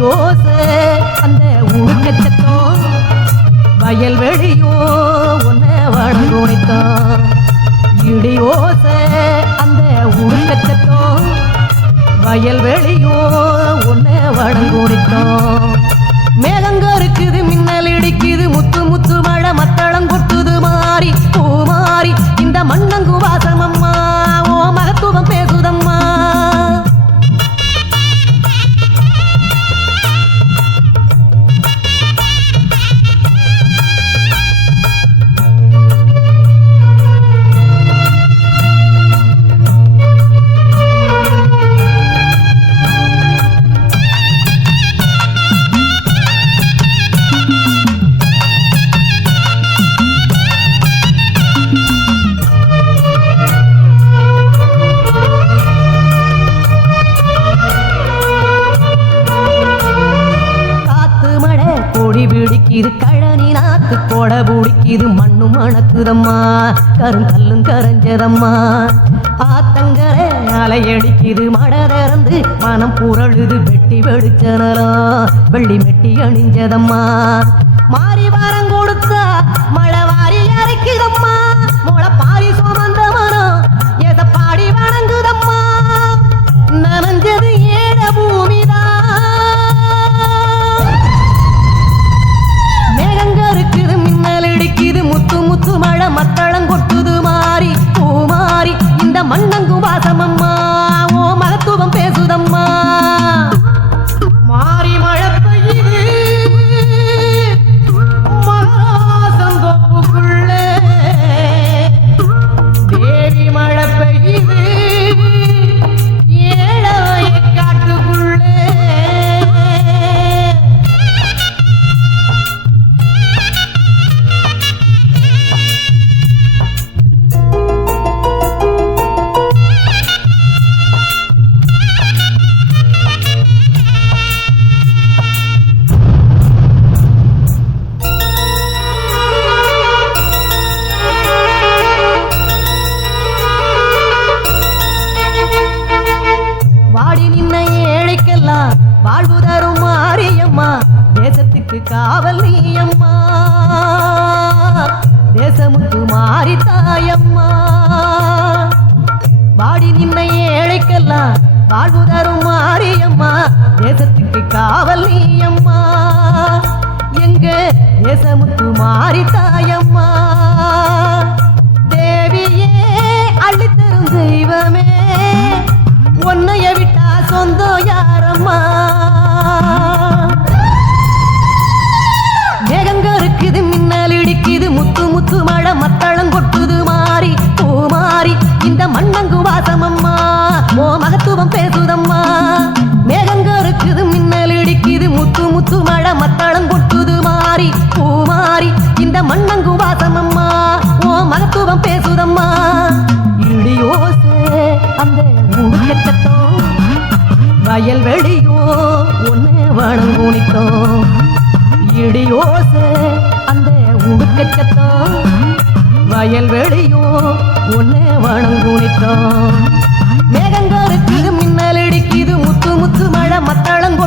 இடியோச அந்த உடுக்கச்சத்தம் வயல்வெளியோ உன்னை வணங்குனித்தான். இடியோச அந்த உடுக்கச்சத்தம் வயல்வெளியோ உன்னை வணங்குனித்தான். மேகங்க இருக்குது மின்னல் இடிக்குது முத்து முத்து மழை மத்தளம் கொட்டுது மாறி பூ மாறி இந்த மண்ணங்கு வாசமம்மா ஓ மகத்துவம் பேசுதம்மா. பிடிக்குது கழனி நாத்து கொடை பிடிக்குது மண்ணு மணக்குதம்மா கருங்கல்லும் கரைஞ்சதம்மா. ஆத்தங்கரை அலையடிக்குது மழை திறந்து மனம் புரழுது வெட்டி வெடிச்சனலாம் வெள்ளி மெட்டி அணிஞ்சதம்மா. மாறி வாரம் கொடுத்தா மழை வாரி அரைக்குதம்மா மொளை பாரி சுமந்த மனம் எதை பாடி வணங்குதம்மா. நனைஞ்சது ஏட பூமிதான் இருக்குது மின்னல் இடிக்குது முத்து முத்து மழை மத்தளம் கொட்டுது மாறி பூ மாறி இந்த மண்ணங்கு வாசமம்மா ஓ மகத்துவம் பேசுதம்மா. மாறி மழை பெய்யுது மகாசந்தோப்புக்குள்ளே தேவி மழை பெய்யுது ஏழாய காட்டுக்குள்ளே. வாழ்வு தரும் மாரியம்மா தேசத்துக்கு காவல் நீயம்மா தேசமுத்து மாறி தாயம்மா. வாடி நின்ன ஏழைக்கெல்லாம் வாழ்வு தரும் மாரியம்மா தேசத்துக்கு காவல் நீயம்மா எங்க தேசமுத்து மாறி தாயம்மா. தேவியே அள்ளித்தரும் தெய்வமே உன்னைய விட்டா சொந்தம் யாரம்மா. மேகங்க இருக்குது மின்னல் இடிக்குது முத்து முத்து மழை மத்தளம் கொட்டுது மாறி பூ மாறி இந்த மண்ணங்கு வாசமம்மா ஓ மகத்துவம் பேசுதம்மா. மேகங்க இருக்குது மின்னல் இடிக்குது முத்து முத்து மழை மத்தளம் கொட்டுது மாறி பூ மாறி இந்த மண்ணங்கு வாசமம்மா ஓ மகத்துவம் பேசுதம்மா. இடியோசே அந்த உடுக்கச்சத்தம் வயல்வெளியோ உன்னை வணங்குனித்தோம். இடியோச அந்த உடுக்கச்சத்தம் வயல்வெளியோ உன்னை வணங்குனித்தோம். மேகங்க இருக்குது மின்னல் இடிக்குது முத்து முத்து மழை மத்தளம்